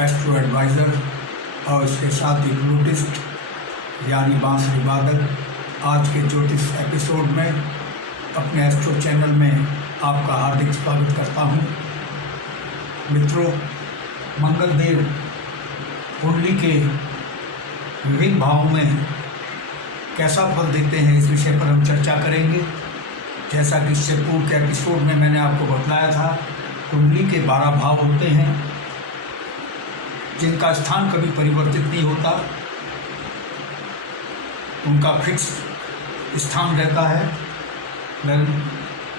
Astro adviser और इसके साथ एक फ्लूटिस्ट यानी बांसुरी वादक आज के ज्योतिष एपिसोड में अपने एस्ट्रो चैनल में आपका हार्दिक स्वागत करता हूँ। मित्रों, मंगल देव कुंडली के विभिन्न भावों में कैसा फल देते हैं, इस विषय पर हम चर्चा करेंगे। जैसा कि इससे पूर्व के एपिसोड में मैंने आपको बताया था, कुंडली के 12 भाव होते हैं जिनका स्थान कभी परिवर्तित नहीं होता, उनका फिक्स स्थान रहता है।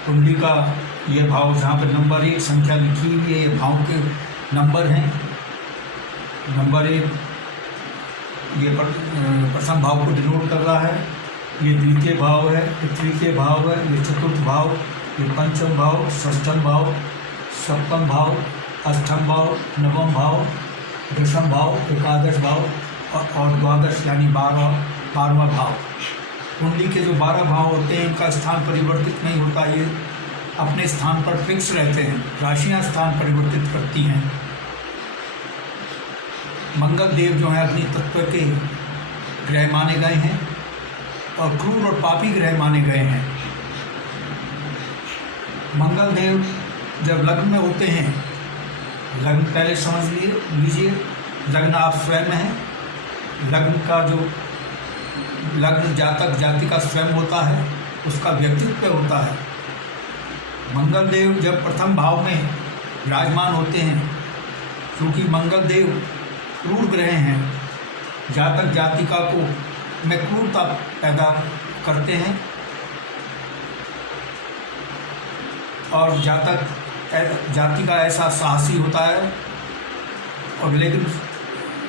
कुंडली का ये भाव जहाँ पर नंबर 1 संख्या लिखी हुई है, ये भाव के नंबर हैं। नंबर 1 ये प्रथम भाव को डिनोट कर रहा है, ये द्वितीय भाव है, ये तृतीय भाव है, ये चतुर्थ भाव, ये पंचम भाव, षष्ठम भाव, सप्तम भाव, अष्टम भाव, नवम भाव, दशम भाव, एकादश भाव और द्वादश यानी 12वां भाव। कुंडली के जो 12 भाव होते हैं इनका स्थान परिवर्तित नहीं होता, ये अपने स्थान पर फिक्स रहते हैं। राशियां स्थान परिवर्तित करती हैं। मंगल देव जो है अग्नि तत्व के ग्रह माने गए हैं और क्रूर और पापी ग्रह माने गए हैं। मंगल देव जब लग्न में होते हैं, लग्न पहले समझ लीजिए, लग्न आप स्वयं हैं। लग्न का जो लग्न जातक जातिका स्वयं होता है, उसका व्यक्तित्व होता है। मंगल देव जब प्रथम भाव में विराजमान होते हैं, क्योंकि मंगल देव क्रूर ग्रह हैं, जातक जातिका को में क्रूरता पैदा करते हैं और जातक जाति का ऐसा साहसी होता है, और लेकिन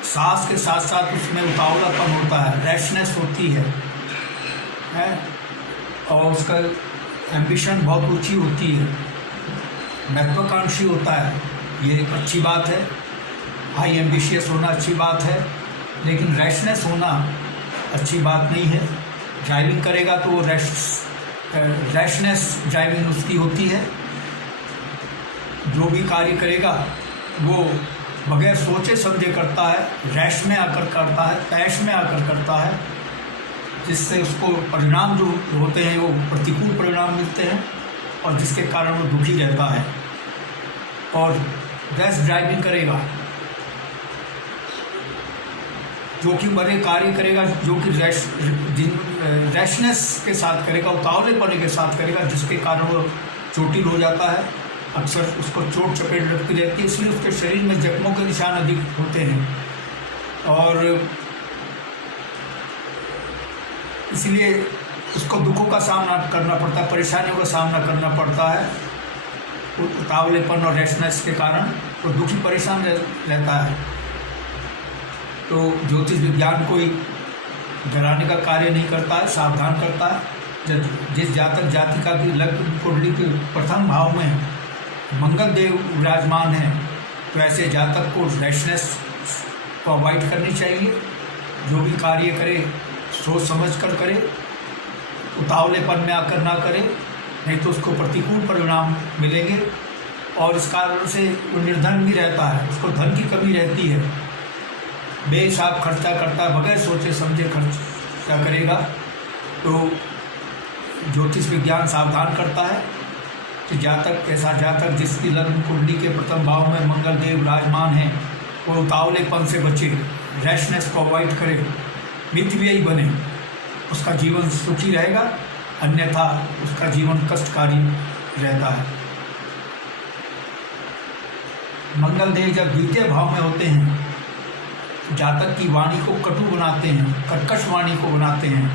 साहस के साथ साथ उसमें उतावलापन होता है, रैशनेस होती है और उसका एम्बिशन बहुत ऊंची होती है, महत्वाकांक्षी होता है। ये एक अच्छी बात है, हाई एम्बिशियस होना अच्छी बात है, लेकिन रैशनेस होना अच्छी बात नहीं है। ड्राइविंग करेगा तो वो रैशनेस ड्राइविंग उसकी होती है। जो भी कार्य करेगा वो बगैर सोचे समझे करता है, रैश में आकर करता है, तैश में आकर करता है, जिससे उसको परिणाम जो होते हैं वो प्रतिकूल परिणाम मिलते हैं और जिसके कारण वो दुखी रहता है। और रैश ड्राइविंग करेगा, जो कि बड़े कार्य करेगा, जो कि रैशनेस के साथ करेगा, उतावलेपन के साथ करेगा, जिसके कारण वो चोटिल हो जाता है। अक्सर उसको चोट चपेट लगती रहती है, इसलिए उसके शरीर में जख्मों के निशान अधिक होते हैं और इसलिए उसको दुखों का सामना करना पड़ता है, परेशानियों का सामना करना पड़ता है। उतावलेपन और रैशनेस के कारण वो दुखी परेशान रहता है। तो ज्योतिष विज्ञान कोई डराने का कार्य नहीं करता है, सावधान करता है। जब जिस जातक जातिका की लग्न कुंडली के प्रथम भाव में मंगल देव विराजमान हैं, तो ऐसे जातक को रैशनेस को अवॉइड करनी चाहिए। जो भी कार्य करे सोच समझ कर करे, उतावलेपन में आकर ना करे, नहीं तो उसको प्रतिकूल परिणाम मिलेंगे और इस कारण से वो निर्धन भी रहता है, उसको धन की कमी रहती है। बेहिसाब खर्चा करता है, बगैर सोचे समझे खर्चा करेगा। तो ज्योतिष विज्ञान सावधान करता है कि जातक, ऐसा जातक जिसकी लग्न कुंडली के प्रथम भाव में मंगल देव विराजमान हैं, वो उतावलेपन से बचे, रैशनेस को अवॉइड करे, मितव्ययी बने, उसका जीवन सुखी रहेगा, अन्यथा उसका जीवन कष्टकारी रहता है। मंगल देव जब द्वितीय भाव में होते हैं, जातक की वाणी को कटु बनाते हैं, कर्कश वाणी को बनाते हैं।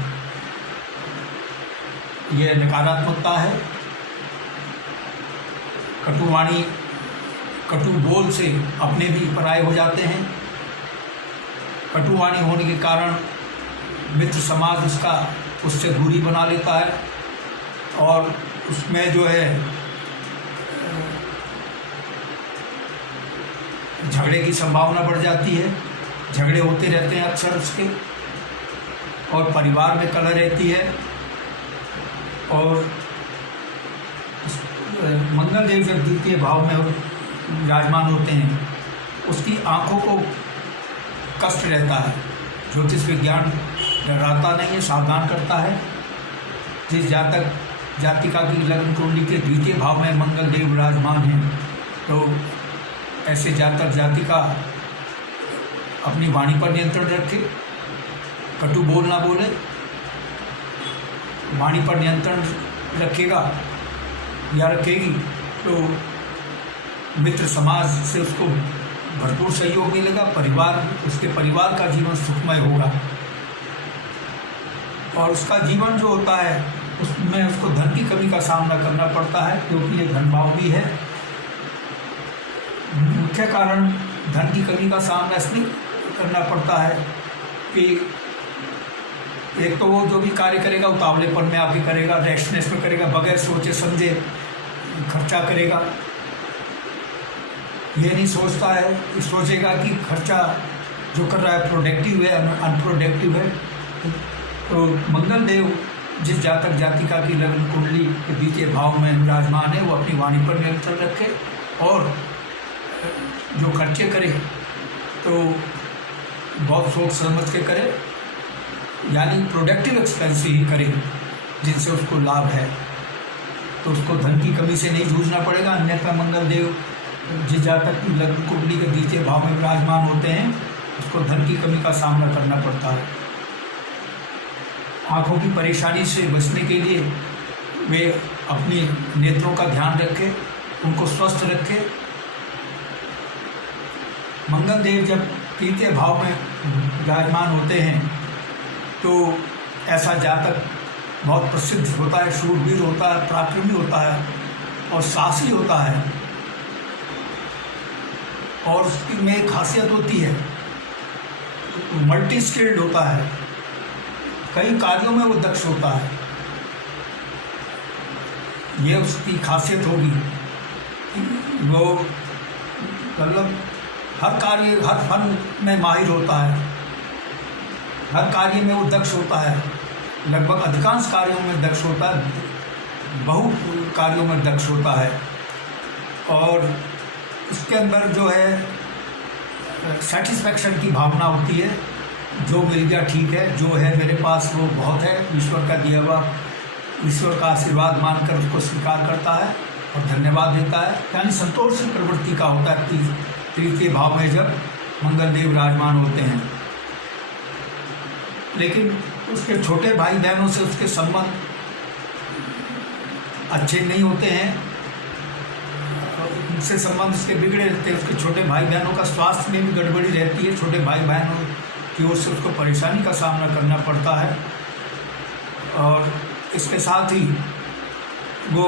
यह नकारात्मकता है। कटु वाणी, कटु बोल से अपने भी पराये हो जाते हैं। कटु वाणी होने के कारण मित्र समाज उससे दूरी बना लेता है और उसमें जो है झगड़े की संभावना बढ़ जाती है। झगड़े होते रहते हैं अक्सर उसके, और परिवार में कलह रहती है। और मंगल देव जब द्वितीय भाव में विराजमान होते हैं उसकी आँखों को कष्ट रहता है। ज्योतिष विज्ञान डराता नहीं है, सावधान करता है। जिस जातक जातिका की लग्न कुंडली के द्वितीय भाव में मंगल देव विराजमान हैं, तो ऐसे जातक जातिका अपनी वाणी पर नियंत्रण रखे, कटु बोल ना बोले। वाणी पर नियंत्रण रखेगा या रखेगी तो मित्र समाज से उसको भरपूर सहयोग मिलेगा, उसके परिवार का जीवन सुखमय होगा और उसका जीवन जो होता है उसमें उसको धन की कमी का सामना करना पड़ता है, क्योंकि ये धन भाव भी है। मुख्य कारण धन की कमी का सामना इसलिए करना पड़ता है कि एक तो वो जो भी कार्य करेगा उतावलेपन में आके करेगा, रैशनेस में करेगा, बगैर सोचे समझे खर्चा करेगा। ये नहीं सोचता है, सोचेगा कि खर्चा जो कर रहा है प्रोडक्टिव है अनप्रोडक्टिव है। तो मंगल देव जिस जातक जातिका की लग्न कुंडली के द्वितीय भाव में विराजमान है, वो अपनी वाणी पर नियंत्रण रखे और जो खर्चे करे तो बहुत सोच समझ के करे, यानी प्रोडक्टिव एक्सपेंस ही करे जिनसे उसको लाभ है। तो उसको धन की कमी से नहीं जूझना पड़ेगा। अन्यथा मंगल देव जिस जातक की लग्न कुंडली के द्वितीय भाव में विराजमान होते हैं, उसको धन की कमी का सामना करना पड़ता है। आँखों की परेशानी से बचने के लिए वे अपनी नेत्रों का ध्यान रखें, उनको स्वस्थ रखें। मंगल देव जब तृतीय भाव में विराजमान होते हैं तो ऐसा जातक बहुत प्रसिद्ध होता है, शूरवीर होता है, पराक्रमी होता है और साहसी होता है। और उसकी में एक खासियत होती है, मल्टी स्किल्ड होता है, कई कार्यों में वो दक्ष होता है। ये उसकी खासियत होगी। वो मतलब हर फन में माहिर होता है, हर कार्य में वो दक्ष होता है, लगभग अधिकांश कार्यों में दक्ष होता है, बहु कार्यों में दक्ष होता है। और उसके अंदर जो है सेटिस्फैक्शन की भावना होती है, जो मिल गया ठीक है, जो है मेरे पास वो बहुत है, ईश्वर का दिया हुआ, ईश्वर का आशीर्वाद मानकर उसको स्वीकार करता है और धन्यवाद देता है। यानी संतोष की प्रवृत्ति का होता है तृतीय भाव में जब मंगल देव विराजमान होते हैं। लेकिन उसके छोटे भाई बहनों से उसके संबंध अच्छे नहीं होते हैं, उनसे संबंध उसके बिगड़े रहते हैं। उसके छोटे भाई बहनों का स्वास्थ्य में भी गड़बड़ी रहती है, छोटे भाई बहनों की ओर से उसको परेशानी का सामना करना पड़ता है। और इसके साथ ही वो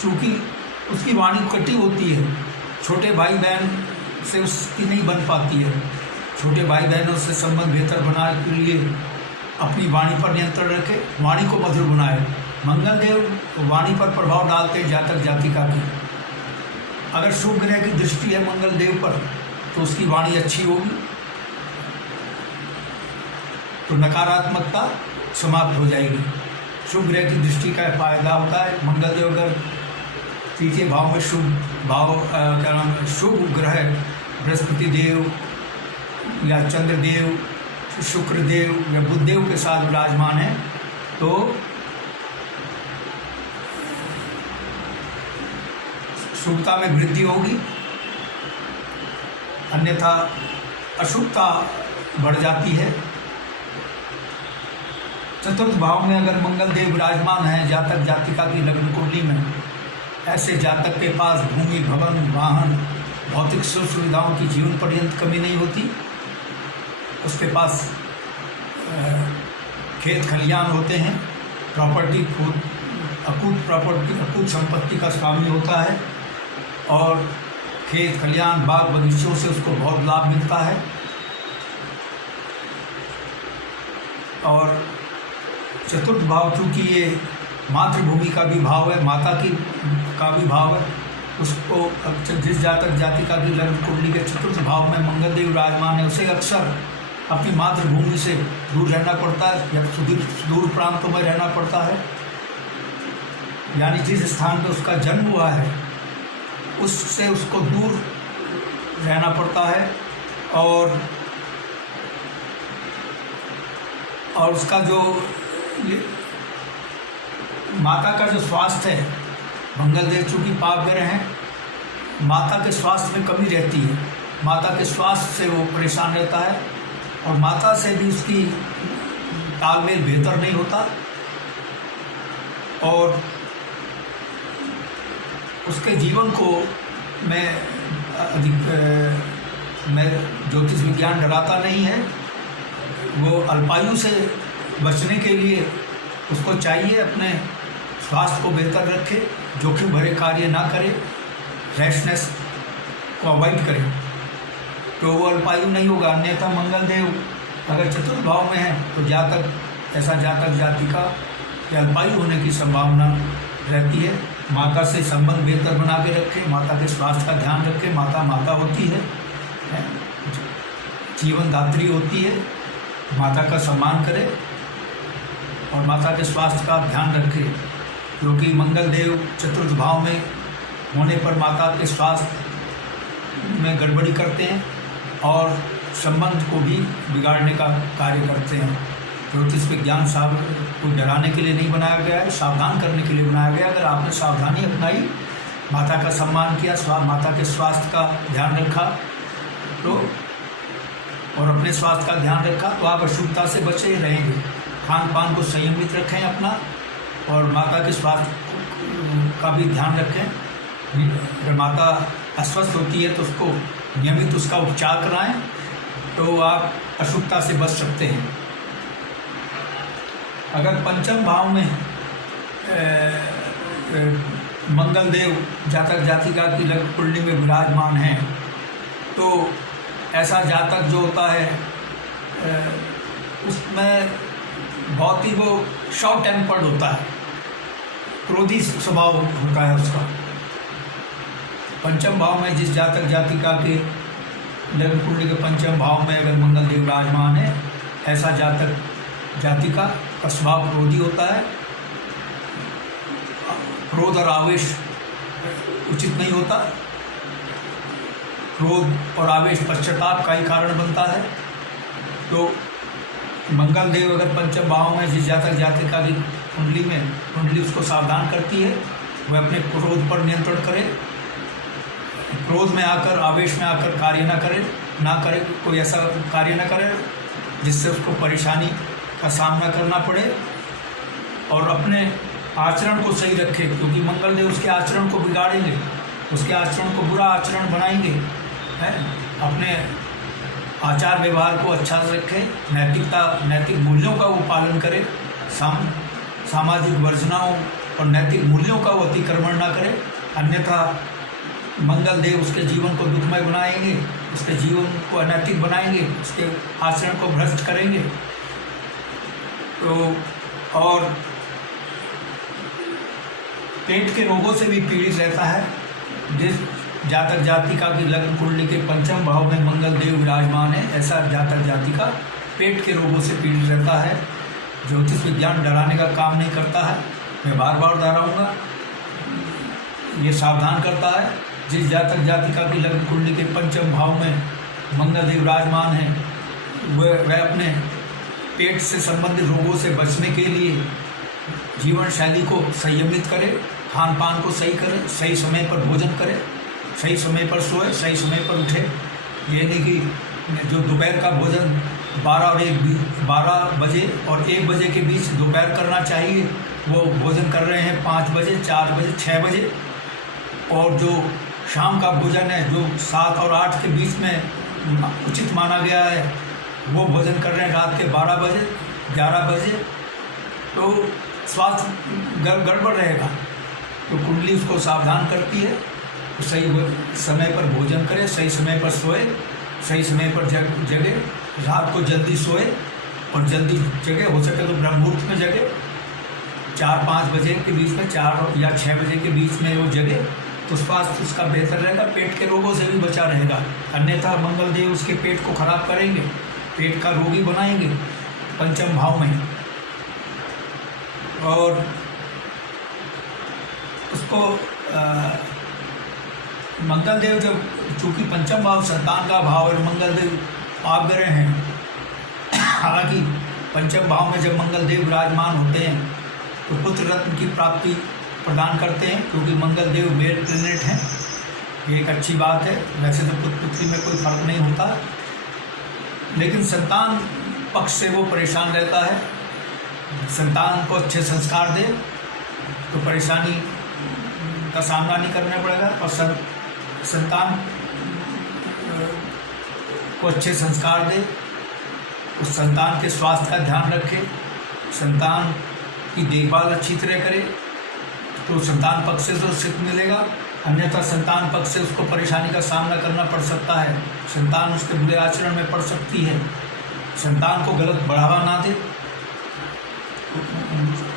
चूँकि उसकी वाणी कटी होती है, छोटे भाई बहन से उसकी नहीं बन पाती है। छोटे भाई बहनों से संबंध बेहतर बनाने के लिए अपनी वाणी पर नियंत्रण रखे, वाणी को मधुर बनाए। मंगल देव वाणी पर प्रभाव डालते हैं जातक जातिका की। अगर शुभ ग्रह की दृष्टि है मंगल देव पर तो उसकी वाणी अच्छी होगी, तो नकारात्मकता समाप्त हो जाएगी। शुभ ग्रह की दृष्टि का फायदा होता है। मंगल देव अगर तृतीय भाव में शुभ भाव क्या नाम है, शुभ ग्रह बृहस्पति देव या चंद्रदेव, शुक्रदेव या बुधदेव के साथ विराजमान है तो शुभता में वृद्धि होगी, अन्यथा अशुभता बढ़ जाती है। चतुर्थ भाव में अगर मंगल देव विराजमान है जातक जातिका की लग्न कुंडली में, ऐसे जातक के पास भूमि, भवन, वाहन, भौतिक सुख सुविधाओं की जीवन पर्यंत कमी नहीं होती। उसके पास खेत खलियान होते हैं, प्रॉपर्टी अकूत संपत्ति का स्वामी होता है और खेत खलियान बाग बगीचों से उसको बहुत लाभ मिलता है। और चतुर्थ भाव चूँकि ये मातृभूमि का भी भाव है, माता का भी भाव है, उसको जिस जातक जातिका की लग्न कुंडली के चतुर्थ भाव में मंगल देव विराजमान है, उसे अक्सर अपनी मातृभूमि से दूर रहना पड़ता है या सुदूर प्रांतों में रहना पड़ता है। यानी जिस स्थान पर उसका जन्म हुआ है उससे उसको दूर रहना पड़ता है। और उसका जो माता का जो स्वास्थ्य है, मंगल देव चूँकि पाप ग्रह हैं, माता के स्वास्थ्य में कमी रहती है, माता के स्वास्थ्य से वो परेशान रहता है और माता से भी उसकी तालमेल बेहतर नहीं होता और उसके जीवन को मैं ज्योतिष विज्ञान डराता नहीं है। वो अल्पायु से बचने के लिए उसको चाहिए अपने स्वास्थ्य को बेहतर रखे, जोखिम भरे कार्य ना करे, रैशनेस को अवॉइड करे, तो वो अल्पायु नहीं होगा। अन्यथा मंगल देव अगर चतुर्थ भाव में है तो जातक जातिका के अल्पायु होने की संभावना रहती है। माता से संबंध बेहतर बना के रखें, माता के स्वास्थ्य का ध्यान रखें। माता होती है, जीवन दात्री होती है, माता का सम्मान करें और माता के स्वास्थ्य का ध्यान रखें, क्योंकि मंगल देव चतुर्थ भाव में होने पर माता के स्वास्थ्य में गड़बड़ी करते हैं और संबंध को भी बिगाड़ने का कार्य करते हैं। ज्योतिष विज्ञान साहब को डराने के लिए नहीं बनाया गया है, सावधान करने के लिए बनाया गया। अगर आपने सावधानी अपनाई, माता का सम्मान किया, माता के स्वास्थ्य का ध्यान रखा तो और अपने स्वास्थ्य का ध्यान रखा तो आप अशुभता से बचे रहेंगे। खान पान को संयमित रखें अपना और माता के स्वास्थ्य का भी ध्यान रखें। अगर माता अस्वस्थ होती है तो उसको नियमित उसका उपचार कराएं तो आप अशुभता से बच सकते हैं। अगर पंचम भाव में मंगल देव जातक जातिका की लग्न कुंडली में विराजमान हैं तो ऐसा जातक जो होता है उसमें बहुत ही वो शॉर्ट टेम्पर्ड होता है, क्रोधी स्वभाव होता है उसका। पंचम भाव में जिस जातक जातिका के लग्न कुंडली के पंचम भाव में अगर मंगल देव विराजमान है, ऐसा जातक जातिका का स्वभाव क्रोधी होता है। क्रोध और आवेश उचित नहीं होता। क्रोध और आवेश पश्चाताप का ही कारण बनता है। तो मंगल देव अगर पंचम भाव में जिस जातक जातिका की कुंडली उसको सावधान करती है, वह अपने क्रोध पर नियंत्रण करे, क्रोध में आकर आवेश में आकर कार्य ना करे, कोई ऐसा कार्य ना करे जिससे उसको परेशानी का सामना करना पड़े और अपने आचरण को सही रखे, क्योंकि मंगल देव उसके आचरण को बिगाड़ेंगे, उसके आचरण को बुरा आचरण बनाएंगे। अपने आचार व्यवहार को अच्छा से रखे, नैतिक मूल्यों का वो पालन करे, सामाजिक वर्जनाओं और नैतिक मूल्यों का वो अतिक्रमण ना करे, अन्यथा मंगल देव उसके जीवन को दुखमय बनाएंगे, उसके जीवन को अनैतिक बनाएंगे, उसके आचरण को भ्रष्ट करेंगे। तो और पेट के रोगों से भी पीड़ित रहता है। जिस जातक जातिका की लग्न कुंडली के पंचम भाव में मंगल देव विराजमान है, ऐसा जातक जातिका पेट के रोगों से पीड़ित रहता है। ज्योतिष विज्ञान डराने का काम नहीं करता है, मैं बार बार दोहराऊंगा, ये सावधान करता है। जिस जातक जातिका की लग्न कुंडली के पंचम भाव में मंगल देव विराजमान है, वह अपने पेट से संबंधित रोगों से बचने के लिए जीवन शैली को संयमित करे, खान पान को सही करे, सही समय पर भोजन करे, सही समय पर सोए, सही समय पर उठे। ये नहीं कि जो दोपहर का भोजन 12 बजे और 1 बजे के बीच दोपहर करना चाहिए, वो भोजन कर रहे हैं 5 बजे, 4 बजे, 6 बजे। और जो शाम का भोजन है जो 7 और 8 के बीच में उचित माना गया है, वो भोजन कर रहे हैं रात के 12 बजे, 11 बजे, तो स्वास्थ्य गड़बड़ रहेगा। तो कुंडली उसको सावधान करती है, तो सही समय पर भोजन करे, सही समय पर सोए, सही समय पर जगे, रात को जल्दी सोए और जल्दी जगे, हो सके तो ब्रह्म मुहूर्त में जगे, 4-5 बजे के बीच में, 4 या 6 बजे के बीच में वो जगे, तो स्वास्थ्य उसका बेहतर रहेगा, पेट के रोगों से भी बचा रहेगा। अन्यथा मंगल देव उसके पेट को खराब करेंगे, पेट का रोगी बनाएंगे पंचम भाव में, और उसको मंगल देव जब, चूँकि पंचम भाव संतान का भाव है, मंगल देव पाप ग्रह हैं। हालांकि पंचम भाव में जब मंगल देव विराजमान होते हैं तो पुत्र रत्न की प्राप्ति प्रदान करते हैं, क्योंकि मंगल देव मेल प्लेनेट हैं। ये एक अच्छी बात है। वैसे तो पुत्र पुत्री में कोई फर्क नहीं होता, लेकिन संतान पक्ष से वो परेशान रहता है। संतान को अच्छे संस्कार दे तो परेशानी का सामना नहीं करना पड़ेगा, और संतान को अच्छे संस्कार दे, उस संतान के स्वास्थ्य का ध्यान रखे, संतान की देखभाल अच्छी तरह करे, तो संतान पक्ष से तो सुख मिलेगा। अन्यथा संतान पक्ष से उसको परेशानी का सामना करना पड़ सकता है, संतान उसके बुरे आचरण में पड़ सकती है। संतान को गलत बढ़ावा ना दे,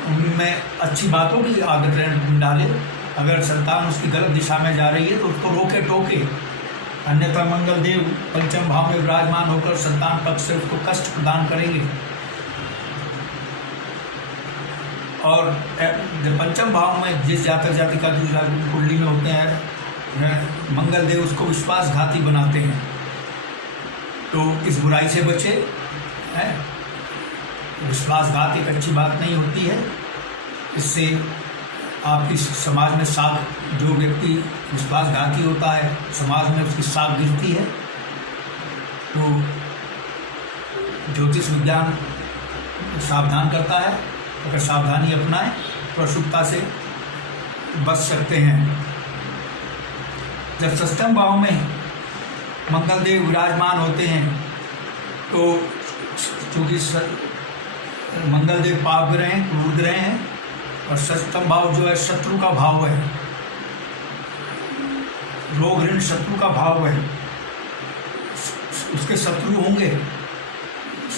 उनमें अच्छी बातों की आदत डाले। अगर संतान उसकी गलत दिशा में जा रही है तो उसको रोके टोके, अन्यथा मंगल देव पंचम भाव में विराजमान होकर संतान पक्ष से उसको कष्ट प्रदान करेंगे। और जब पंचम भाव में जिस जातक जातिका की कुंडली में होते हैं, मंगल देव उसको विश्वासघाती बनाते हैं, तो इस बुराई से बचे। विश्वासघात एक अच्छी बात नहीं होती है। इससे आपकी समाज में साख, जो व्यक्ति विश्वासघाती होता है समाज में उसकी साख गिरती है। तो ज्योतिष विज्ञान सावधान करता है, अगर सावधानी अपनाएं तो अशुभता से बच सकते हैं। जब षष्ठम भाव में मंगल देव विराजमान होते हैं तो चूँकि मंगल देव पाप ग्रह हैं, क्रूर ग्रह हैं, और षष्ठम भाव जो है शत्रु का भाव है, रोग ऋण शत्रु का भाव है। उसके शत्रु होंगे,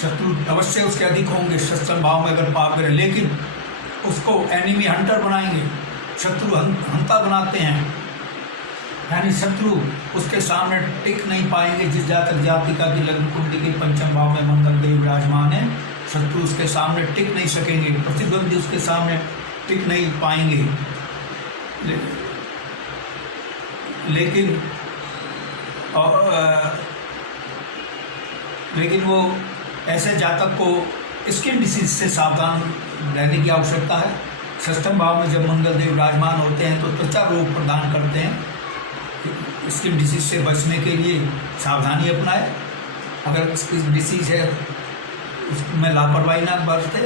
शत्रु अवश्य उसके अधिक होंगे षष्ठम भाव में अगर पाप ग्रह, लेकिन उसको एनिमी हंटर बनाएंगे, शत्रु हंता बनाते हैं, यानी शत्रु उसके सामने टिक नहीं पाएंगे। जिस जातक जातिका की लग्न कुंडली के पंचम भाव में मंगल देव विराजमान है, शत्रु उसके सामने टिक नहीं सकेंगे, प्रतिद्वंदी उसके सामने टिक नहीं पाएंगे। लेकिन वो ऐसे जातक को स्किन डिसीज से सावधान रहने की आवश्यकता है। षष्ठम भाव में जब मंगल देव विराजमान होते हैं तो त्वचा रोग प्रदान करते हैं। स्किन डिसीज से बचने के लिए सावधानी अपनाए। अगर स्किन डिसीज है उसमें लापरवाही ना बरते,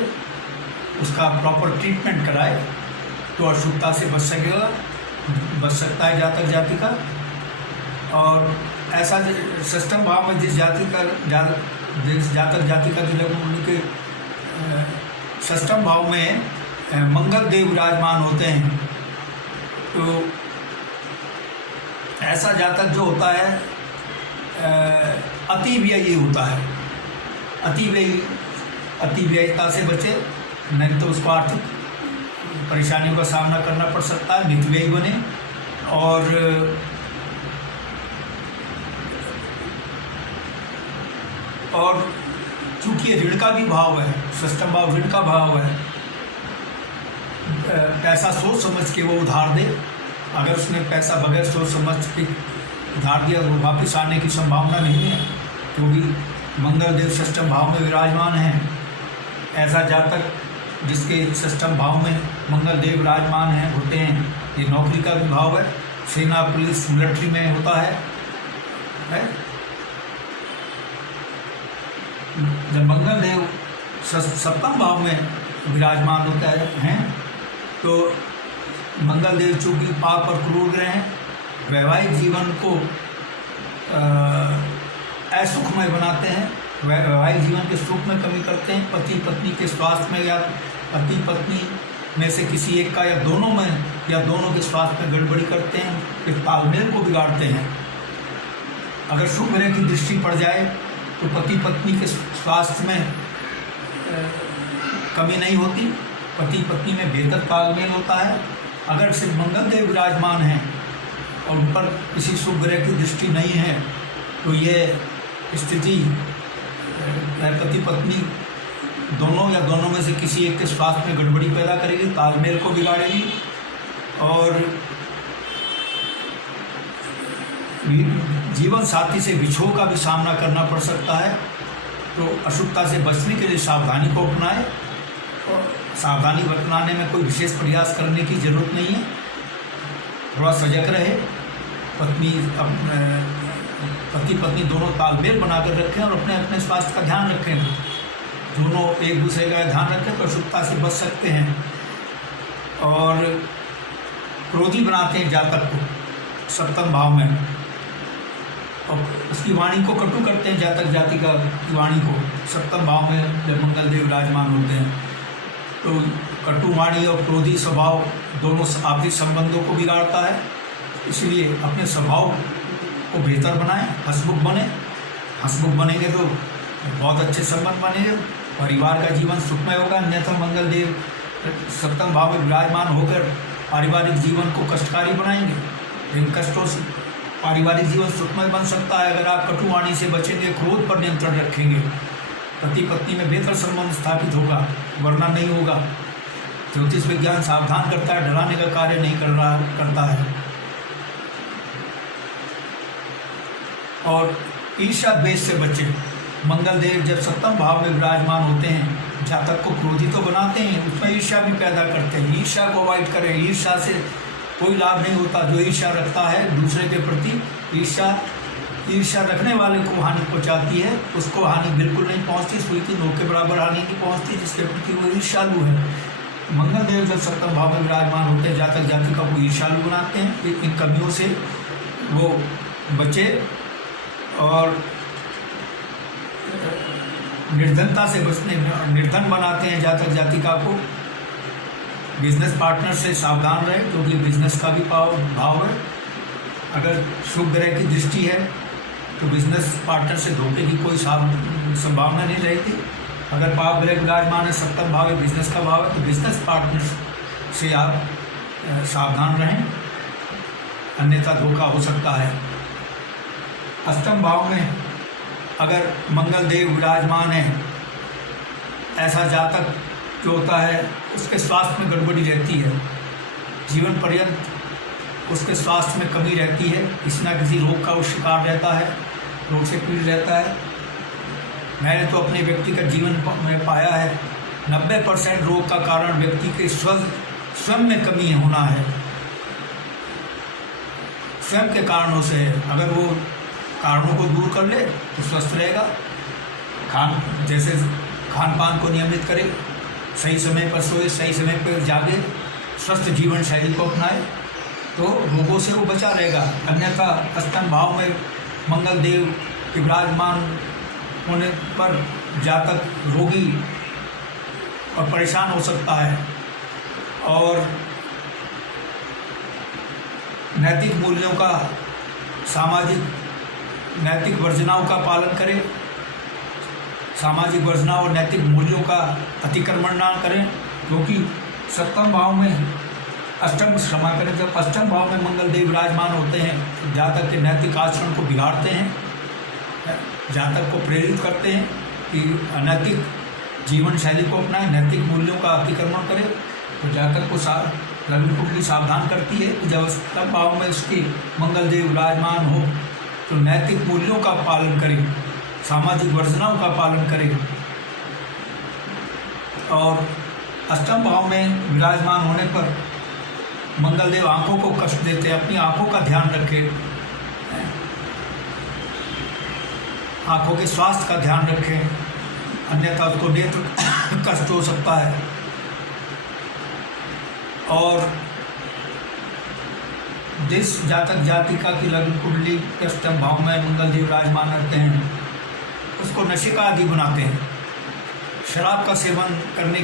उसका प्रॉपर ट्रीटमेंट कराए तो अशुभता से बच सकता है जातक जातिका। और ऐसा षष्ठम भाव में जिस जातक जातिका की लग्न कुंडली के षष्ठम भाव में मंगल देव विराजमान होते हैं, तो ऐसा जातक जो होता है अति व्ययी होता है। अति व्ययता से बचे, नहीं तो उसको आर्थिक परेशानियों का सामना करना पड़ सकता है, मितव्ययी बने। और चूँकि ऋण का भी भाव है, षष्ठम भाव ऋण का भाव है, पैसा सोच समझ के वो उधार दे। अगर उसने पैसा बगैर सोच समझ के उधार दिया तो वापस आने की संभावना नहीं है, क्योंकि मंगल देव षष्ठम भाव में विराजमान हैं। ऐसा जातक जिसके षष्ठम भाव में मंगल देव विराजमान होते हैं, ये नौकरी का भी भाव है, सेना पुलिस मिलिट्री में होता है। जब मंगल देव सप्तम भाव में विराजमान होता हैं तो मंगल देव चूँकि पाप और क्रूर ग्रह हैं, वैवाहिक जीवन को असुखमय बनाते हैं, वैवाहिक जीवन के सुख में कमी करते हैं, पति पत्नी के स्वास्थ्य में या पति पत्नी में से किसी एक का या दोनों में या दोनों के स्वास्थ्य में गड़बड़ी करते हैं, फिर तालमेल को बिगाड़ते हैं। अगर शुभ ग्रह की दृष्टि पड़ जाए तो पति पत्नी के स्वास्थ्य में कमी नहीं होती, पति पत्नी में बेहतर तालमेल होता है। अगर सिर्फ मंगल देव विराजमान हैं और उन पर किसी शुभ ग्रह की दृष्टि नहीं है तो ये स्थिति पति पत्नी दोनों या दोनों में से किसी एक के स्वास्थ्य में गड़बड़ी पैदा करेगी, तालमेल को बिगाड़ेगी। और जीवन साथी से विछोह का भी सामना करना पड़ सकता है। तो अशुभता से बचने के लिए सावधानी को अपनाएं, और सावधानी अपनाने में कोई विशेष प्रयास करने की जरूरत नहीं है। थोड़ा सजग रहे, पति पत्नी दोनों तालमेल बनाकर रखें और अपने अपने स्वास्थ्य का ध्यान रखें। दोनों एक दूसरे का ध्यान रखें तो अशुभता से बच सकते हैं। और क्रोधी बनाते हैं जातक को सप्तम भाव में, और उसकी वाणी को कटु करते हैं जातक जातिका की वाणी को। सप्तम भाव में जब मंगल देव विराजमान होते हैं तो कटु वाणी और क्रोधी स्वभाव दोनों आपसी संबंधों को बिगाड़ता है। इसलिए अपने स्वभाव को बेहतर बनाएं, हंसमुख बने। हंसमुख बनेंगे तो बहुत अच्छे संबंध बनेंगे, परिवार का जीवन सुखमय होगा। अन्यथा मंगल देव सप्तम भाव में विराजमान होकर पारिवारिक जीवन को कष्टकारी बनाएंगे। इन कष्टों से पारिवारिक जीवन सुखमय बन सकता है अगर आप कटु वाणी से बचेंगे, क्रोध पर नियंत्रण रखेंगे। पति पत्नी में बेहतर संबंध स्थापित होगा, वरना नहीं होगा। ज्योतिष विज्ञान सावधान करता है, डराने का कार्य नहीं करता है। और ईर्ष्या द्वेष से बचे। मंगल देव जब सप्तम भाव में विराजमान होते हैं जातक को क्रोधी तो बनाते हैं, उसमें ईर्ष्या भी पैदा करते हैं। ईर्ष्या को अवॉइड करें, ईर्ष्या से कोई लाभ नहीं होता। जो ईर्ष्या रखता है दूसरे के प्रति, ईर्ष्या रखने वाले को हानि पहुंचाती है, उसको हानि बिल्कुल नहीं पहुंचती। सुई की नोक के बराबर हानि नहीं पहुंचती जिसके प्रति वो ईर्ष्यालु है। मंगल देव जब सप्तम भाव में विराजमान होते हैं जातक जातिका को ईर्ष्यालु बनाते हैं। इन कमियों से वो बचे और निर्धनता से बचने, निर्धन बनाते हैं जातक जातिका को। बिजनेस पार्टनर से सावधान रहे क्योंकि बिजनेस का भी भाव है। अगर शुभ ग्रह की दृष्टि है तो बिजनेस पार्टनर से धोखे की कोई संभावना नहीं रहती। अगर पाप ग्रह विराजमान है सप्तम भाव है, बिजनेस का भाव है, तो बिजनेस पार्टनर से आप सावधान रहें, अन्यथा धोखा हो सकता है। अष्टम भाव में अगर मंगल देव विराजमान है, ऐसा जातक जो होता है उसके स्वास्थ्य में गड़बड़ी रहती है, जीवन पर्यंत उसके स्वास्थ्य में कमी रहती है, किसी न किसी रोग का वो शिकार रहता है, रोग से पीड़ित रहता है। मैंने तो अपने व्यक्तिगत जीवन में पाया है 90% रोग का कारण व्यक्ति के स्वयं में कमी होना है, स्वयं के कारणों से है। अगर वो कारणों को दूर कर ले तो स्वस्थ रहेगा। जैसे खान पान को नियमित करे, सही समय पर सोए, सही समय पर जागे, स्वस्थ जीवन शैली को अपनाए तो रोगों से वो बचा रहेगा। अन्यथा अष्टम भाव में मंगल देव के विराजमान होने पर जातक रोगी और परेशान हो सकता है। और नैतिक मूल्यों का, सामाजिक नैतिक वर्जनाओं का पालन करें, सामाजिक वर्जनाओं और नैतिक मूल्यों का अतिक्रमण ना करें, क्योंकि सप्तम भाव में क्षमा करें, जब अष्टम भाव में मंगल देव विराजमान होते हैं तो जातक के नैतिक आचरण को बिगाड़ते हैं, जातक को प्रेरित करते हैं कि अनैतिक जीवन शैली को अपनाएं, नैतिक मूल्यों का अतिक्रमण करें। तो जातक को लग्न कुंडली सावधान करती है कि जब अष्टम भाव में उसके मंगल देव विराजमान हो तो नैतिक मूल्यों का पालन करें, सामाजिक वर्जनाओं का पालन करें। और अष्टम भाव में विराजमान होने पर मंगल देव आंखों को कष्ट देते हैं, अपनी आंखों का ध्यान रखें, आंखों के स्वास्थ्य का ध्यान रखें, अन्यथा उसको नेत्र कष्ट हो सकता है। और जिस जातक जातिका की लग्न कुंडली के अष्टम भाव में मंगल देव विराजमान रहते हैं उसको नशे का आदी बनाते हैं, शराब का सेवन करने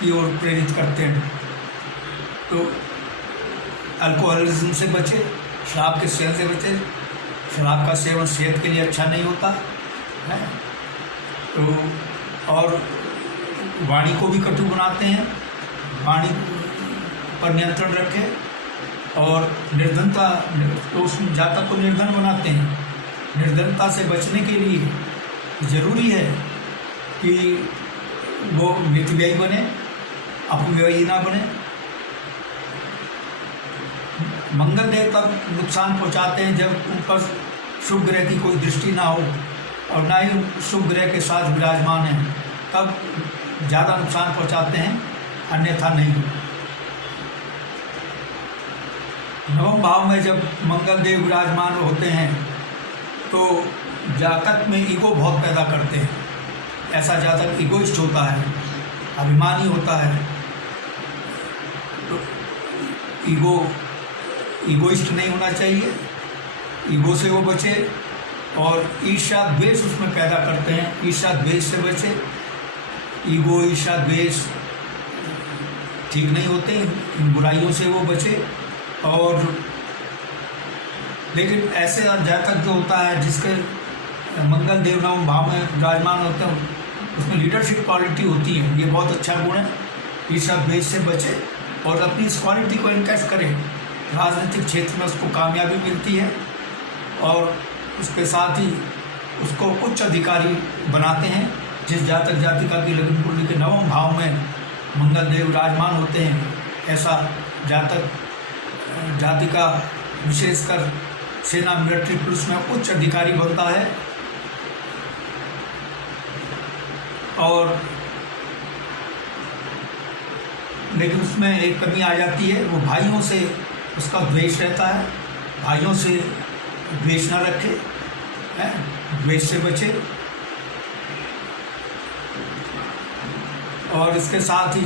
की ओर प्रेरित करते हैं। तो अल्कोहलिज्म से बचे, शराब के सेवन से बचे। शराब का सेवन सेहत के लिए अच्छा नहीं होता है। तो और वाणी को भी कटु बनाते हैं, वाणी पर नियंत्रण रखें। और निर्धनता, तो उस जातक को निर्धन बनाते हैं। निर्धनता से बचने के लिए ज़रूरी है कि वो मितव्ययी बने, अपव्ययी ना बने। मंगल देव तब नुकसान पहुंचाते हैं जब उन पर शुभ ग्रह की कोई दृष्टि ना हो और ना ही शुभ ग्रह के साथ विराजमान हैं, तब ज़्यादा नुकसान पहुंचाते हैं, अन्यथा नहीं। नवम भाव में जब मंगल देव विराजमान होते हैं तो जातक में ईगो बहुत पैदा करते हैं। ऐसा जातक ईगोइस्ट होता है, अभिमानी होता है, तो ईगोइस्ट नहीं होना चाहिए, ईगो से वो बचे। और ईर्ष्या द्वेष उसमें पैदा करते हैं, ईर्ष्या द्वेष से बचे। ईगो, ईर्ष्या, द्वेष ठीक नहीं होते, इन बुराइयों से वो बचे। और लेकिन ऐसे जातक जो होता है जिसके मंगल देव नवम भाव में विराजमान होते हैं, उसमें लीडरशिप क्वालिटी होती है, ये बहुत अच्छा गुण है। ईर्ष्या द्वेष से बचे और अपनी इस क्वालिटी को इनकैश करें। राजनीतिक क्षेत्र में उसको कामयाबी मिलती है और उसके साथ ही उसको उच्च अधिकारी बनाते हैं। जिस जातक जातिका की लग्न कुंडली के नवम भाव में मंगल देव विराजमान होते हैं, ऐसा जातक जातिका विशेषकर सेना, मिलिट्री, पुलिस में उच्च अधिकारी बनता है। और लेकिन उसमें एक कमी आ जाती है, वो भाइयों से उसका द्वेष रहता है। भाइयों से द्वेष न रखे, द्वेष से बचे। और इसके साथ ही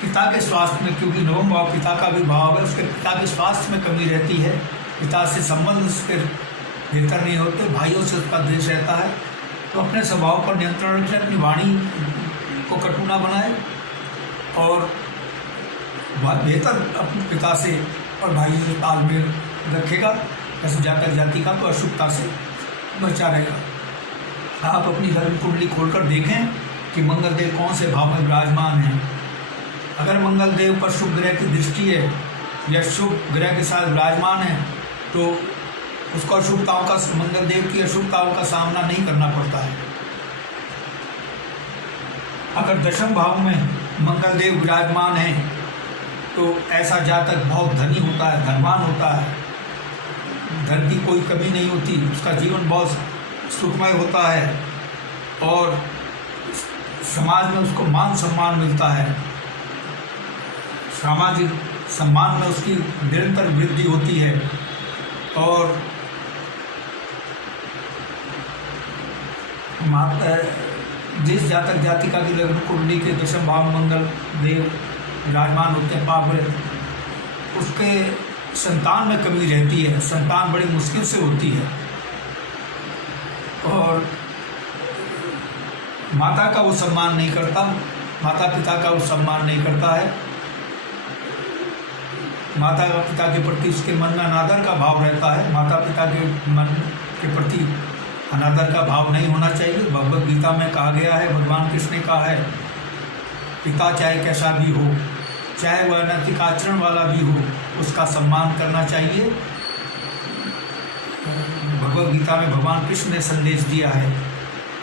पिता के स्वास्थ्य में, क्योंकि नवम भाव पिता का भी भाव है, उसके पिता के स्वास्थ्य में कमी रहती है, पिता से संबंध उसके बेहतर नहीं होते, भाइयों से उसका द्वेष रहता है। तो अपने स्वभाव पर नियंत्रण रखें, अपनी वाणी को कटु ना बनाए और बेहतर अपने पिता से और भाइयों से तालमेल रखेगा। ऐसे जातक जातिका तो अशुभता से बचा रहेगा। आप अपनी लग्न कुंडली खोलकर देखें कि मंगल देव कौन से भाव में विराजमान हैं। अगर मंगल देव पर शुभ ग्रह की दृष्टि है या शुभ ग्रह के साथ विराजमान है तो उसको अशुभताओं का, मंगल देव की अशुभताओं का सामना नहीं करना पड़ता है। अगर दशम भाव में मंगल देव विराजमान है तो ऐसा जातक बहुत धनी होता है, धनवान होता है, धन की कोई कमी नहीं होती, उसका जीवन बहुत सुखमय होता है और समाज में उसको मान सम्मान मिलता है। सामाजिक सम्मान में उसकी निरंतर वृद्धि होती है। और जिस जातक जातिका की लग्न कुंडली के दशम भाव मंगल देव विराजमान होते हैं पाप ग्रह, उसके संतान में कमी रहती है, संतान बड़ी मुश्किल से होती है। और माता का वो सम्मान नहीं करता, माता पिता का वो सम्मान नहीं करता है। माता पिता के प्रति उसके मन में अनादर का भाव रहता है। माता पिता के मन के प्रति अनादर का भाव नहीं होना चाहिए। भगवद गीता में कहा गया है, भगवान कृष्ण ने कहा है, पिता चाहे कैसा भी हो, चाहे वह अनैतिक आचरण वाला भी हो, उसका सम्मान करना चाहिए। भगवद गीता में भगवान कृष्ण ने संदेश दिया है,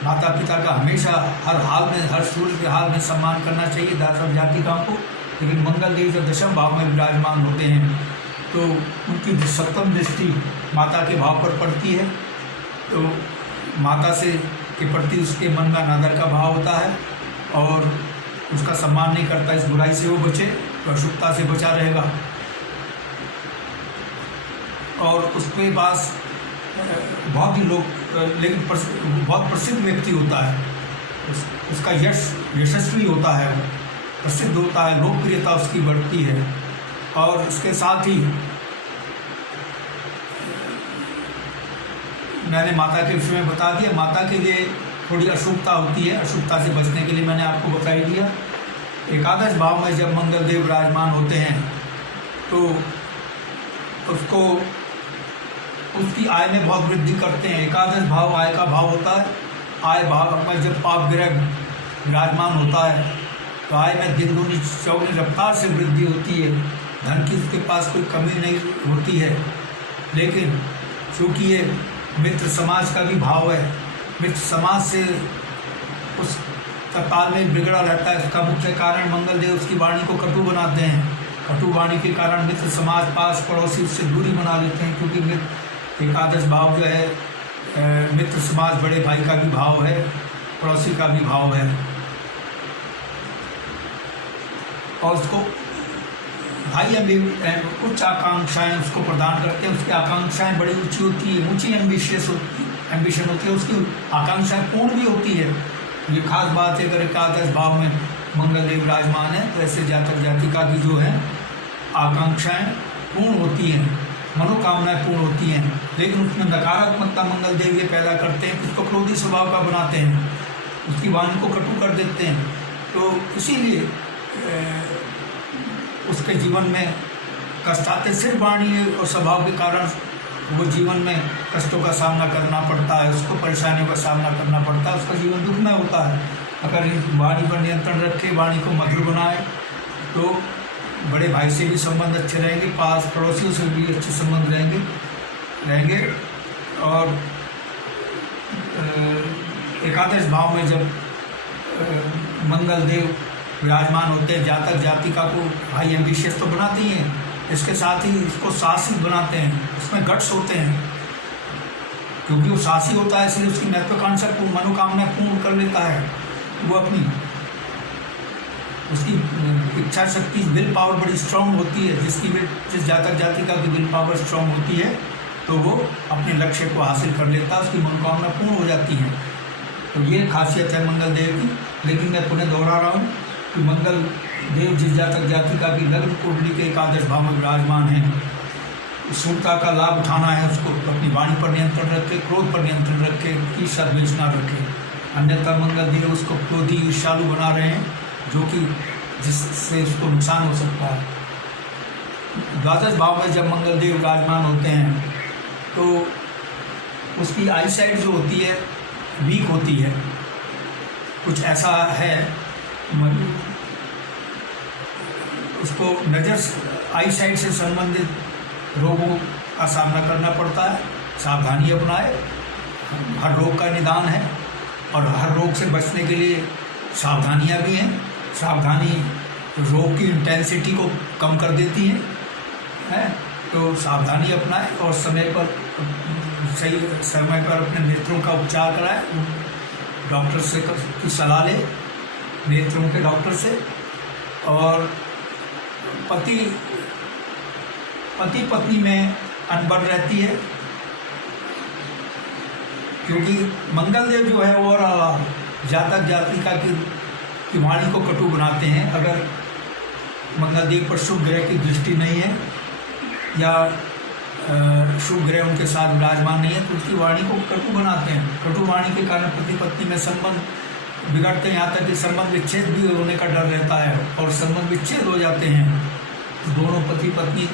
माता पिता का हमेशा हर हाल में, हर सूर्य के हाल में सम्मान करना चाहिए दासव जातिकाओं को। लेकिन मंगल देव जब दशम भाव में विराजमान होते हैं तो उनकी सप्तम दृष्टि माता के भाव पर पड़ती है, तो माता से के प्रति उसके मन में अनादर का भाव होता है और उसका सम्मान नहीं करता। इस बुराई से वो बचे तो अशुभता से बचा रहेगा। और उसके पास बहुत ही लोग, लेकिन बहुत प्रसिद्ध व्यक्ति होता है, उसका यशस्वी होता है, प्रसिद्ध होता है, लोकप्रियता उसकी बढ़ती है। और इसके साथ ही मैंने माता के विषय में बता दिया। माता के लिए थोड़ी अशुभता होती है, अशुभता से बचने के लिए मैंने आपको बता ही दिया। एकादश भाव में जब मंगल देव विराजमान होते हैं तो उसको उसकी आय में बहुत वृद्धि करते हैं। एकादश भाव आय का भाव होता है। आय भाव में जब पाप ग्रह विराजमान होता है तो आय में दिन दूनी चौगुनी रफ्तार से वृद्धि होती है। धन की उसके पास कोई कमी नहीं होती है। लेकिन चूँकि ये मित्र समाज का भी भाव है, मित्र समाज से उसका तालमेल बिगड़ा रहता है। उसका मुख्य कारण मंगल देव उसकी वाणी को कटु बनाते हैं। कटु वाणी के कारण मित्र समाज, पास पड़ोसी उससे दूरी बना लेते हैं, क्योंकि मित्र एकादश भाव जो है मित्र समाज, बड़े भाई का भी भाव है, पड़ोसी का भी भाव है। और उसको भाई अभी उच्च आकांक्षाएं उसको प्रदान करते हैं, उसकी आकांक्षाएं बड़ी ऊंची होती है, ऊंची एम्बिशन होती है, उसकी आकांक्षाएं पूर्ण भी होती है। ये खास बात है, अगर एकादश भाव में मंगल देव विराजमान है तो ऐसे जातक जातिका की जो है आकांक्षाएं पूर्ण होती हैं, मनोकामनाएं पूर्ण होती हैं। लेकिन उसमें नकारात्मकता मंगल देव ये पैदा करते हैं कि उसको क्रोधी स्वभाव का बनाते हैं, उसकी वाणी को कटु कर देते हैं। तो इसीलिए उसके जीवन में कष्ट आते, सिर्फ वाणी और स्वभाव के कारण वो जीवन में कष्टों का सामना करना पड़ता है, उसको परेशानियों का सामना करना पड़ता है, उसका जीवन दुखमय होता है। अगर वाणी पर नियंत्रण रखे, वाणी को मधुर बनाए, तो बड़े भाई से भी संबंध अच्छे रहेंगे, पास पड़ोसियों से भी अच्छे संबंध रहेंगे। और एकादश भाव में जब मंगल देव विराजमान होते हैं, जातक जातिका को भाई एम्बिशियस तो बनाते ही हैं, इसके साथ ही इसको साहसी बनाते हैं, उसमें गट्स होते हैं, क्योंकि वो साहसी होता है इसलिए उसकी महत्वाकांक्षा को, मनोकामना पूर्ण कर लेता है। वो अपनी उसकी इच्छा शक्ति, विल पावर बड़ी स्ट्रांग होती है। जिस जातक जातिका की विल पावर स्ट्रांग होती है तो वो अपने लक्ष्य को हासिल कर लेता है, उसकी मनोकामना पूर्ण हो जाती है। तो ये खासियत है मंगल देव की। लेकिन मैं पुनः दोहरा रहा हूँ कि मंगल देव जिस जातक जातिका की लग्न कुंडली के एकादश भाव में विराजमान है, शुभता का लाभ उठाना है, उसको अपनी वाणी पर नियंत्रण रखे, क्रोध पर नियंत्रण रखे, ईर्ष्या द्वेष ना रखे। अन्यथा मंगल देव उसको क्रोधी ईर्ष्यालु बना रहे हैं, जो कि जिससे उसको नुकसान हो सकता है। द्वादश भाव में जब मंगल देव विराजमान होते हैं तो उसकी आई साइड जो होती है वीक होती है। कुछ ऐसा है, उसको नज़र, आई साइड से संबंधित रोगों का सामना करना पड़ता है। सावधानी अपनाए, हर रोग का निदान है और हर रोग से बचने के लिए सावधानियां भी हैं। सावधानी रोग की इंटेंसिटी को कम कर देती है। तो सावधानी अपनाए और सही समय पर अपने नेत्रों का उपचार कराए, डॉक्टर से की सलाह ले, नेत्रों के डॉक्टर से। और पति पत्नी में अनबन रहती है, क्योंकि मंगल देव जो है वो जातक जातिका की वाणी को कटु बनाते हैं। अगर मंगल देव पर शुभ ग्रह की दृष्टि नहीं है या शुभ ग्रह उनके साथ विराजमान नहीं है तो उसकी वाणी को कटु बनाते हैं। कटु वाणी के कारण पति पत्नी में संबंध बिगड़ते हैं, यहाँ तक कि संबंध विच्छेद भी होने का डर रहता है और संबंध विच्छेद हो जाते हैं। दोनों पति पत्नी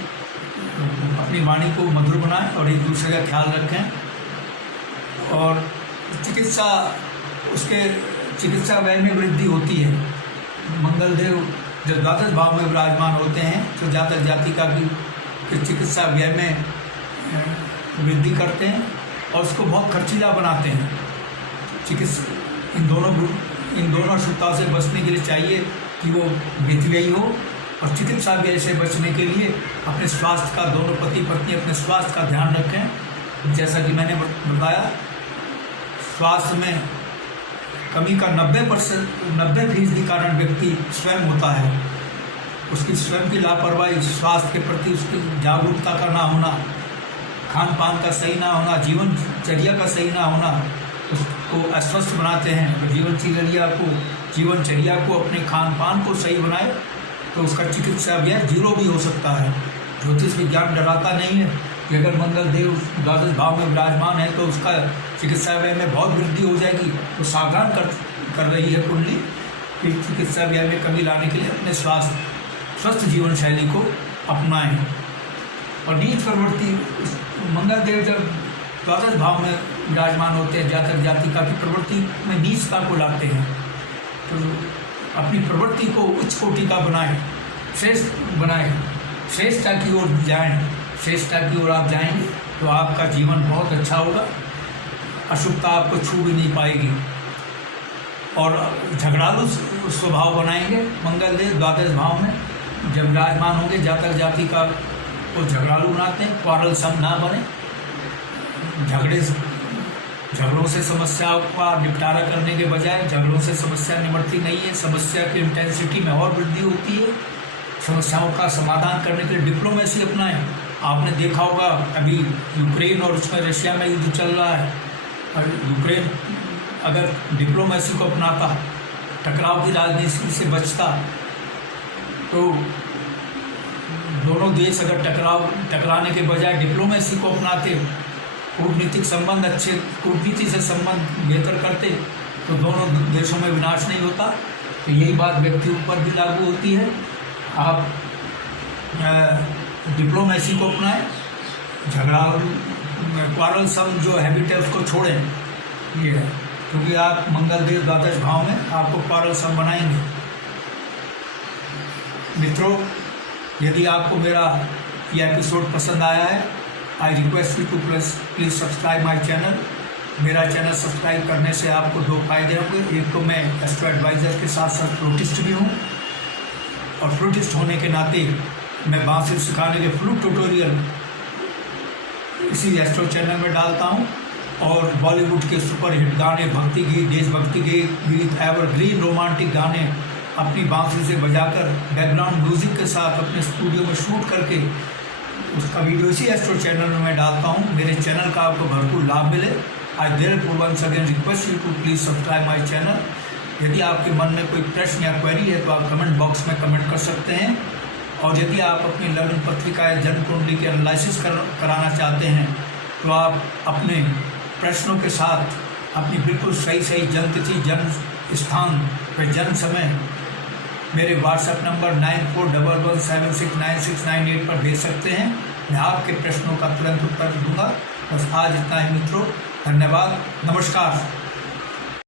अपनी वाणी को मधुर बनाएं और एक दूसरे का ख्याल रखें। और चिकित्सा व्यय में वृद्धि होती है। मंगल देव जब द्वादश भाव में विराजमान होते हैं तो जातक जातिका की चिकित्सा व्यय में वृद्धि करते हैं और उसको बहुत खर्चीला बनाते हैं। इन दोनों अशुद्धताओं से बचने के लिए चाहिए कि वो मितव्ययी हो, और चिकित्सा व्यय से बचने के लिए अपने स्वास्थ्य का, दोनों पति पत्नी अपने स्वास्थ्य का ध्यान रखें। जैसा कि मैंने बताया, स्वास्थ्य में कमी का 90% कारण व्यक्ति स्वयं होता है। उसकी स्वयं की लापरवाही, स्वास्थ्य के प्रति उसकी जागरूकता का ना होना, खान पान का सही ना होना, जीवनचर्या का सही ना होना उसको अस्वस्थ बनाते हैं। अगर जीवनचर्या को अपने खान पान को सही बनाए तो उसका चिकित्सा व्यय 0 भी हो सकता है। ज्योतिष विज्ञान डराता नहीं है कि अगर मंगल देव द्वादश भाव में विराजमान है तो उसका चिकित्सा व्यय में बहुत वृद्धि हो जाएगी। तो सावधान कर रही है कुंडली कि चिकित्सा व्यय में कमी लाने के लिए अपने स्वस्थ जीवन शैली को अपनाएं। और नीच प्रवृत्ति, मंगल देव जब द्वादश भाव में विराजमान होते हैं, जातक जातिका की प्रवृत्ति में नीचता को लाते हैं। तो अपनी प्रवृत्ति को उच्च कोटि का बनाएं, श्रेष्ठता की ओर जाएं। श्रेष्ठता की ओर आप जाएंगे तो आपका जीवन बहुत अच्छा होगा, अशुभता आपको छू भी नहीं पाएगी। और झगड़ालू स्वभाव बनाएंगे मंगल देव द्वादश भाव में जब विराजमान होंगे, जातक जाति का वो झगड़ालू बनाते हैं, क्वारलसम ना बने। झगड़ों से समस्याओं का निपटारा करने के बजाय झगड़ों से समस्या निपटती नहीं है, समस्या की इंटेंसिटी में और वृद्धि होती है। समस्याओं का समाधान करने के लिए डिप्लोमेसी अपनाएं। आपने देखा होगा अभी यूक्रेन और उसमें रशिया में युद्ध चल रहा है, और यूक्रेन अगर डिप्लोमेसी को अपनाता, टकराव की राजनीति से बचता, तो दोनों देश अगर टकराने के बजाय डिप्लोमेसी को अपनाते, कूटनीतिक संबंध अच्छे, कूटनीति से संबंध बेहतर करते, तो दोनों देशों में विनाश नहीं होता। तो यही बात व्यक्तियों पर भी लागू होती है। आप डिप्लोमेसी को अपनाएं, झगड़ा क्वारलसम जो हैबिट है उसको छोड़ें। ये है, क्योंकि आप मंगलदेव द्वादश भाव में आपको क्वारलसम बनाएंगे। मित्रों, यदि आपको मेरा यह एपिसोड पसंद आया है, I request you to please subscribe my channel. मेरा चैनल सब्सक्राइब करने से आपको दो फायदे होंगे। एक तो मैं एस्ट्रो एडवाइज़र के साथ साथ फ्लूटिस्ट भी हूँ, और फ्लूटिस्ट होने के नाते मैं बांसुरी सिखाने के फ्लूट ट्यूटोरियल इसी एस्ट्रो चैनल में डालता हूँ। और बॉलीवुड के सुपरहिट गाने, भक्ति गीत, देशभक्ति के गीत, एवरग्रीन रोमांटिक गाने अपनी बांसुरी से बजाकर बैकग्राउंड म्यूजिक के साथ अपने स्टूडियो में शूट करके उसका वीडियो इसी एस्ट्रो चैनल में मैं डालता हूँ। मेरे चैनल का आपको भरपूर लाभ मिले। I therefore once again request you to please subscribe my channel. यदि आपके मन में कोई प्रश्न या क्वेरी है तो आप कमेंट बॉक्स में कमेंट कर सकते हैं। और यदि आप अपनी लग्न पत्रिका या जन्म कुंडली की एनालिसिस कराना चाहते हैं तो आप अपने प्रश्नों के साथ अपनी बिल्कुल सही जन्म तिथि, जन्म स्थान व जन्म समय मेरे व्हाट्सएप नंबर 9411769698 पर भेज सकते हैं। मैं आपके प्रश्नों का तुरंत उत्तर दूंगा। बस आज इतना ही मित्रों, धन्यवाद, नमस्कार।